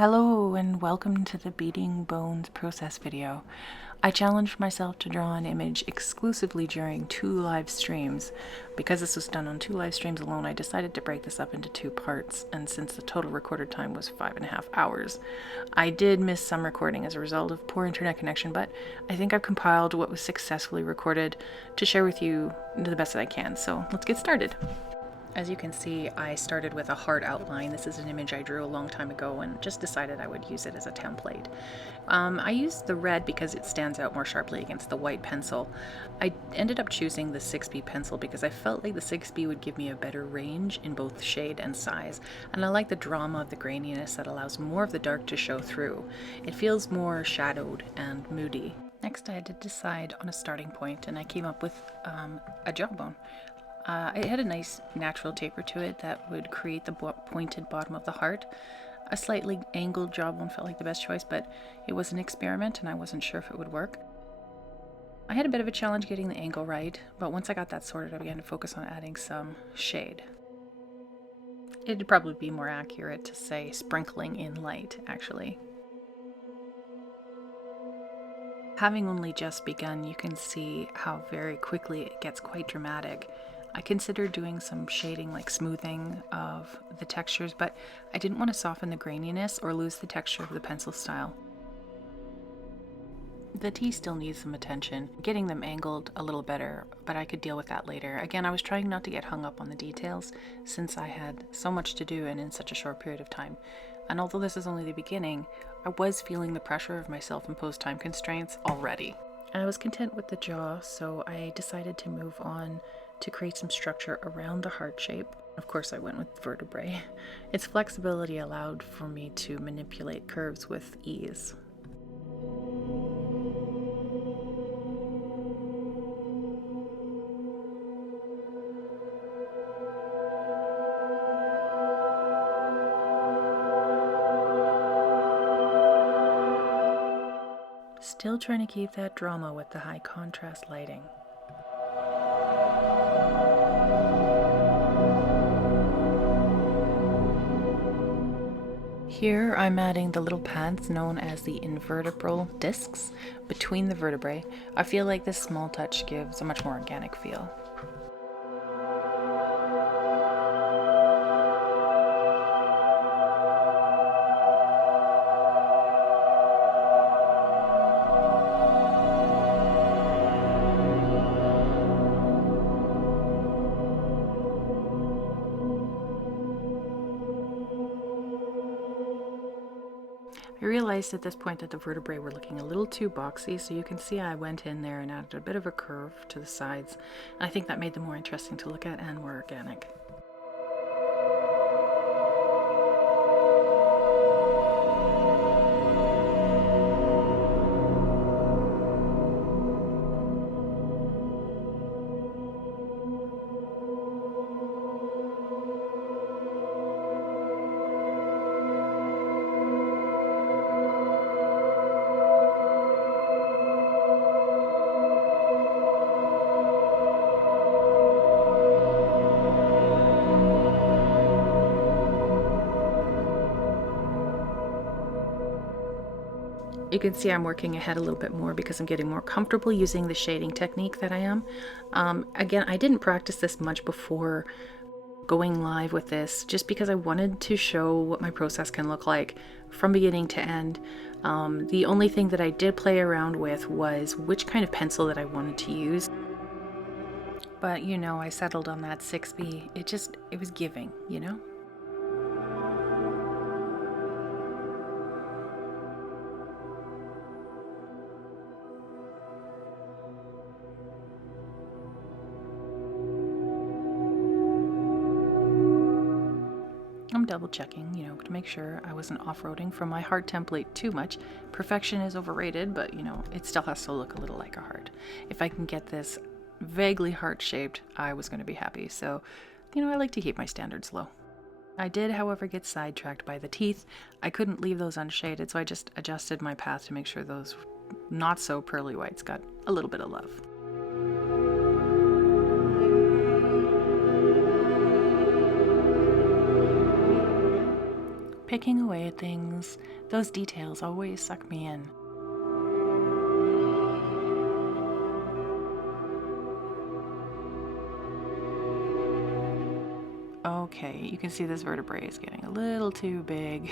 Hello and welcome to the Beating Bones process video. I challenged myself to draw an image exclusively during 2 live streams. Because this was done on 2 live streams alone, I decided to break this up into 2 parts, and since the total recorded time was 5.5 hours, I did miss some recording as a result of poor internet connection, but I think I've compiled what was successfully recorded to share with you to the best that I can, so let's get started. As you can see, I started with a heart outline. This is an image I drew a long time ago and just decided I would use it as a template. I used the red because it stands out more sharply against the white pencil. I ended up choosing the 6B pencil because I felt like the 6B would give me a better range in both shade and size, and I like the drama of the graininess that allows more of the dark to show through. It feels more shadowed and moody. Next, I had to decide on a starting point, and I came up with a jawbone. It had a nice natural taper to it that would create the pointed bottom of the heart. A slightly angled jawbone felt like the best choice, but it was an experiment and I wasn't sure if it would work. I had a bit of a challenge getting the angle right, but once I got that sorted, I began to focus on adding some shade. It'd probably be more accurate to say sprinkling in light, actually. Having only just begun, you can see how very quickly it gets quite dramatic. I considered doing some shading, like smoothing of the textures, but I didn't want to soften the graininess or lose the texture of the pencil style. The T still needs some attention, getting them angled a little better, but I could deal with that later. Again, I was trying not to get hung up on the details since I had so much to do and in such a short period of time. And although this is only the beginning, I was feeling the pressure of my self-imposed time constraints already. I was content with the jaw, so I decided to move on to create some structure around the heart shape. Of course, I went with vertebrae. Its flexibility allowed for me to manipulate curves with ease. Still trying to keep that drama with the high contrast lighting. Here I'm adding the little pads known as the invertebral discs between the vertebrae. I feel like this small touch gives a much more organic feel. I realized at this point that the vertebrae were looking a little too boxy, so you can see I went in there and added a bit of a curve to the sides. And I think that made them more interesting to look at and more organic. You can see I'm working ahead a little bit more because I'm getting more comfortable using the shading technique that I am. Again, I didn't practice this much before going live with this, just because I wanted to show what my process can look like from beginning to end. The only thing that I did play around with was which kind of pencil that I wanted to use. But you know, I settled on that 6B. It was giving, you know? I'm double checking, you know, to make sure I wasn't off-roading from my heart template too much. Perfection is overrated, but you know, it still has to look a little like a heart. If I can get this vaguely heart-shaped, I was going to be happy. So, you know, I like to keep my standards low. I did, however, get sidetracked by the teeth. I couldn't leave those unshaded, so I just adjusted my path to make sure those not so pearly whites got a little bit of love. picking away at things. Those details always suck me in. Okay, you can see this vertebrae is getting a little too big.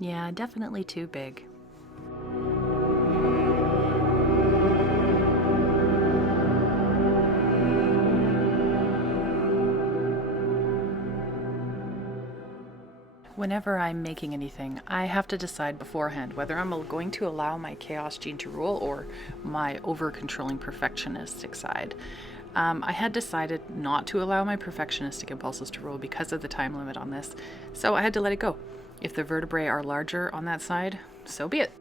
Yeah, definitely too big. Whenever I'm making anything, I have to decide beforehand whether I'm going to allow my chaos gene to rule or my over-controlling perfectionistic side. I had decided not to allow my perfectionistic impulses to rule because of the time limit on this, so I had to let it go. If the vertebrae are larger on that side, so be it.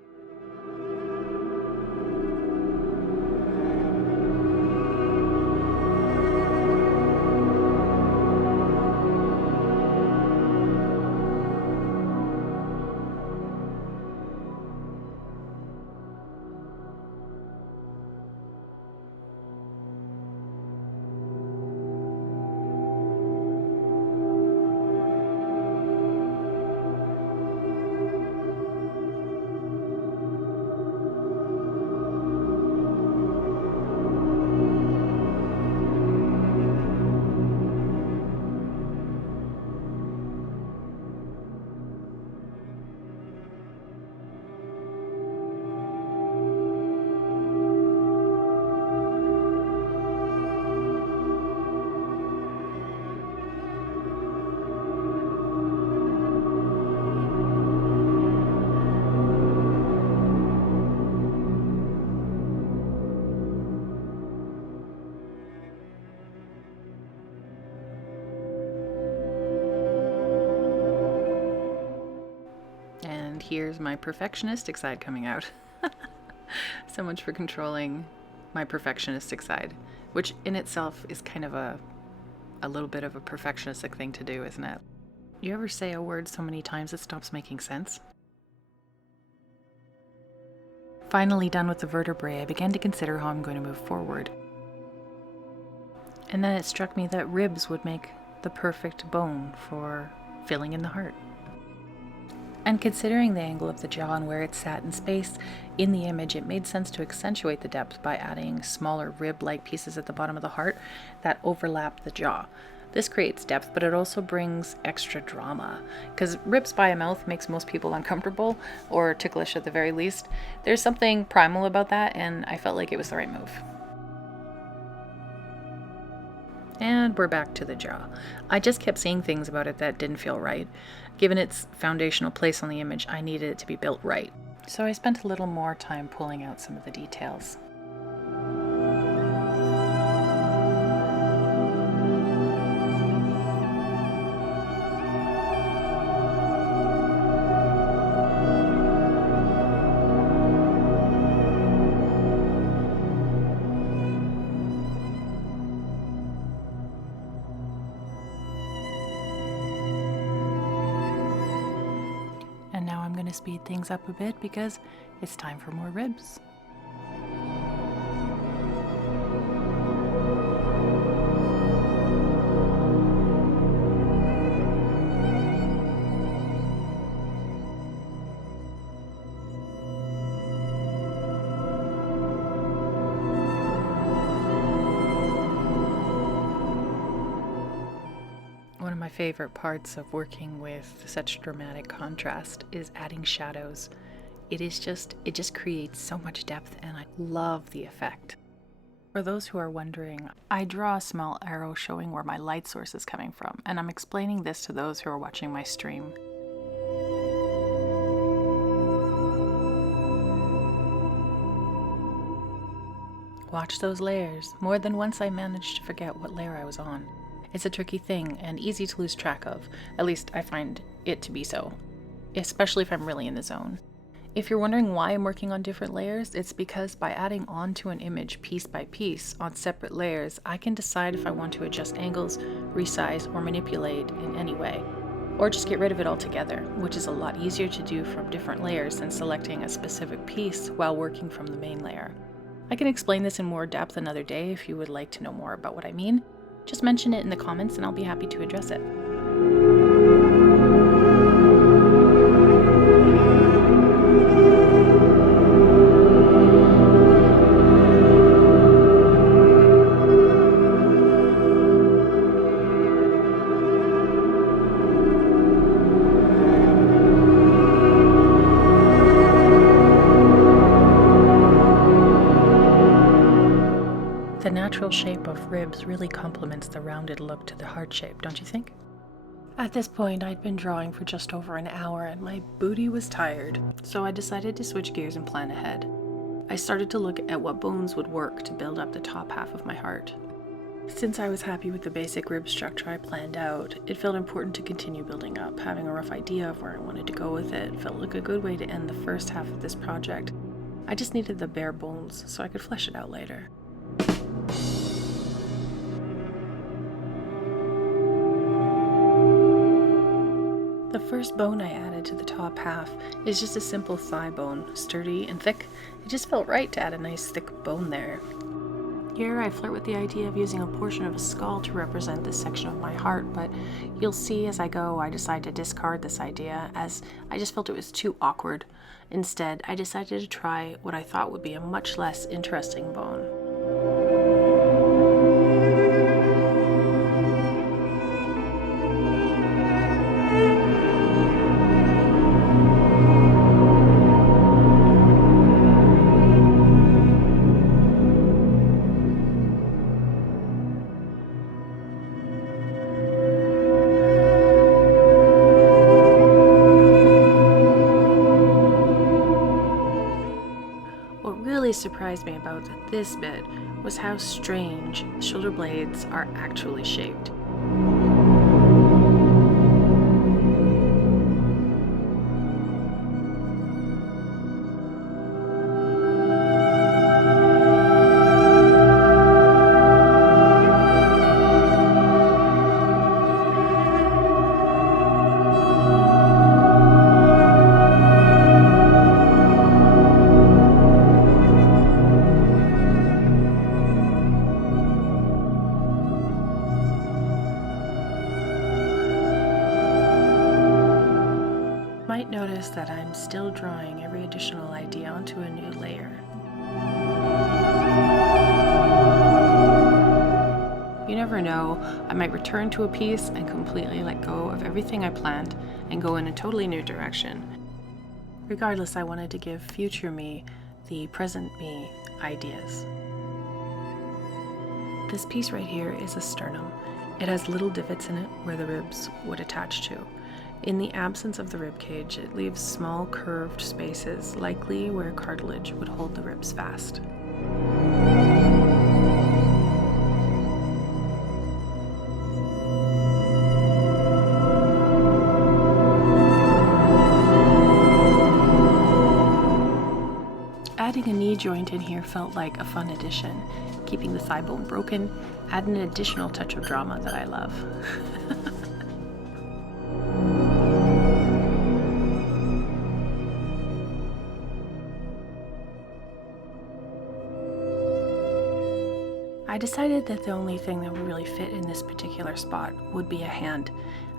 And here's my perfectionistic side coming out. So much for controlling my perfectionistic side, which in itself is kind of a little bit of a perfectionistic thing to do, isn't it? You ever say a word so many times it stops making sense? Finally done with the vertebrae, I began to consider how I'm going to move forward. And then it struck me that ribs would make the perfect bone for filling in the heart. And considering the angle of the jaw and where it sat in space in the image, it made sense to accentuate the depth by adding smaller rib-like pieces at the bottom of the heart that overlap the jaw. This creates depth, but it also brings extra drama, because ribs by a mouth makes most people uncomfortable, or ticklish at the very least. There's something primal about that, and I felt like it was the right move. And we're back to the jaw. I just kept seeing things about it that didn't feel right. Given its foundational place on the image, I needed it to be built right. So I spent a little more time pulling out some of the details. And now I'm going to speed things up a bit because it's time for more ribs. One of my favorite parts of working with such dramatic contrast is adding shadows. It just creates so much depth, and I love the effect. For those who are wondering, I draw a small arrow showing where my light source is coming from, and I'm explaining this to those who are watching my stream. Watch those layers. More than once I managed to forget what layer I was on. It's a tricky thing and easy to lose track of. At least I find it to be so, especially if I'm really in the zone. If you're wondering why I'm working on different layers, it's because by adding onto an image piece by piece on separate layers, I can decide if I want to adjust angles, resize, or manipulate in any way. Or just get rid of it altogether, which is a lot easier to do from different layers than selecting a specific piece while working from the main layer. I can explain this in more depth another day if you would like to know more about what I mean. Just mention it in the comments and I'll be happy to address it. The natural shape of ribs really complements the rounded look to the heart shape, don't you think? At this point, I'd been drawing for just over an hour and my booty was tired, so I decided to switch gears and plan ahead. I started to look at what bones would work to build up the top half of my heart. Since I was happy with the basic rib structure I planned out, it felt important to continue building up. Having a rough idea of where I wanted to go with it felt like a good way to end the first half of this project. I just needed the bare bones so I could flesh it out later. The first bone I added to the top half is just a simple thigh bone, sturdy and thick. It just felt right to add a nice thick bone there. Here I flirt with the idea of using a portion of a skull to represent this section of my heart, but you'll see as I go I decide to discard this idea as I just felt it was too awkward. Instead, I decided to try what I thought would be a much less interesting bone. What really surprised me about this bit was how strange the shoulder blades are actually shaped. Might notice that I'm still drawing every additional idea onto a new layer. You never know, I might return to a piece and completely let go of everything I planned and go in a totally new direction. Regardless, I wanted to give future me the present me ideas. This piece right here is a sternum. It has little divots in it where the ribs would attach to. In the absence of the rib cage, it leaves small curved spaces, likely where cartilage would hold the ribs fast. Adding a knee joint in here felt like a fun addition. Keeping the thigh bone broken added an additional touch of drama that I love. I decided that the only thing that would really fit in this particular spot would be a hand.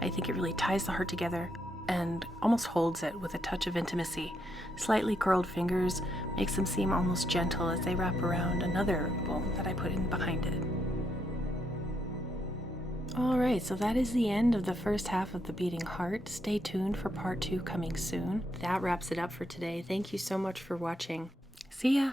I think it really ties the heart together and almost holds it with a touch of intimacy. Slightly curled fingers makes them seem almost gentle as they wrap around another bone that I put in behind it. Alright, so that is the end of the first half of the beating heart. Stay tuned for part 2 coming soon. That wraps it up for today. Thank you so much for watching. See ya!